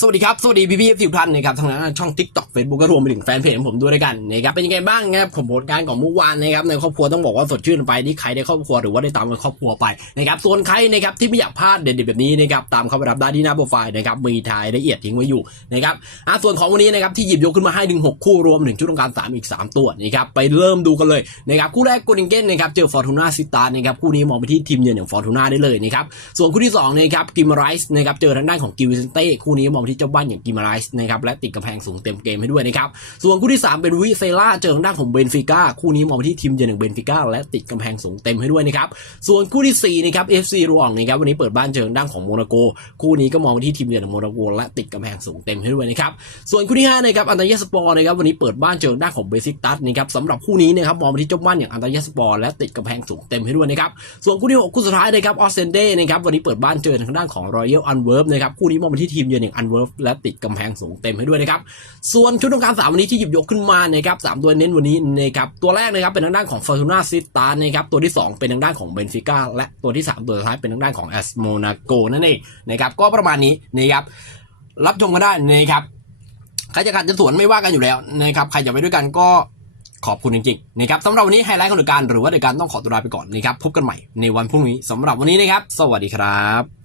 สวัสดีครับ สวัสดีพี่พี่ๆทุกท่านนะครับทางนั้นช่อง TikTok Facebook ก็รวมไปถึงแฟนเพจของผมด้วยกันนะครับเป็นยังไงบ้างครับผมผลการของเมื่อวานนะครับในครอบครัวต้องบอกว่าสดชื่นไปที่ใครได้ครอบครัวหรือว่าได้ตามครอบครัวไปนะครับส่วนใครนะครับที่ไม่อยากพลาดเด็ดๆแบบนี้นะครับตามเข้าไปรับได้ที่หน้าโปรไฟล์นะครับมีทายละเอียดทิ้งไว้อยู่นะครับอะส่วนของวันนี้นะครับที่หยิบยกขึ้นมาให้ถึงหกคู่รวมถึงชุดต้องการสามอีกสามตัวนะครับไปเริ่มดูกันเลยนะครับคู่แรกโกลิงเกนนะครับเจอฟอร์ตูน่าซิตานะครับคู่นี้มองไปที่ทีมเยือนอย่างฟอร์ตูน่าได้เลยนะครับส่วนคู่ที่สองนะครับกิมไรส์นะครับเจอทางด้านของกิวิเซนเต้คู่นี้มองที่เจ้าบ้านอย่างกิมไรส์นะครับและติดกำแพงสูงเต็มเกมให้ด้วยนะครับส่วนคู่ที่สามเป็นวิเซล่าเจอทางด้านของเบนฟิก้าคู่นี้มองไปที่ทีมเยือนอย่างเบนฟิก้าและติดกำแพงสูงเต็มให้ด้วยนะครับส่วนคู่ที่สี่นะครับเอฟซีรวงนะครับวันนี้เปิดบ้านเจอทางด้านของโมนาโก คู่นี้ก็มองไปที่ทีมเยือนของโมนาโกและติดกำแพงสูงเต็มให้ด้วยนะครับส่วนคู่ที่5นะครับอันตายสปอร์นะครับวันนี้เปิดบ้านเจอด้านของเบซิกตัสนะครับสำหรับคู่นี้นะครับมองไปที่เจ้าบ้านอย่างอันตายสปอร์และติดกำแพงสูงเต็มให้ด้วยนะครับส่วนคู่ที่6คู่สุดท้ายนะครับออสเซนเดนะครับวันนี้เปิดบ้านเจอทางด้านของรอยัลอันเวิร์ฟนะครับคู่นี้มองไปที่ทีมเยือนอย่างอันเวิร์ฟและติดกำแพงสูงเต็มให้ด้วยนะครับ ส่วนชุดต้องการสามวันนี้ที่หยิบยกขึ้นมานะครับสามตัวเน้นวันนี้นะครับตัวแรกนะครับเป็นทางด้านของฟอร์ตูน่าซิตานะครับตัวที่สองเป็นทางด้านของเบนฟิก้าและตัวที่สามตัวสุดท้ายเป็นทางด้านของแอสโมนาโกนั่นเองนะครับก็ประมาณนี้นะครับรับชมกันได้นะครับใครจะขัดจะสวนไม่ว่ากันอยู่แล้วนะครับใครจะไปด้วยกันก็ขอบคุณจริงๆนะครับสำหรับวันนี้ไฮไลท์ของการหรือว่ารายการต้องขอตัวลาไปก่อนนะครับพบกันใหม่ในวันพรุ่งนี้สำหรับวันนี้นะครับ สวัสดีครับ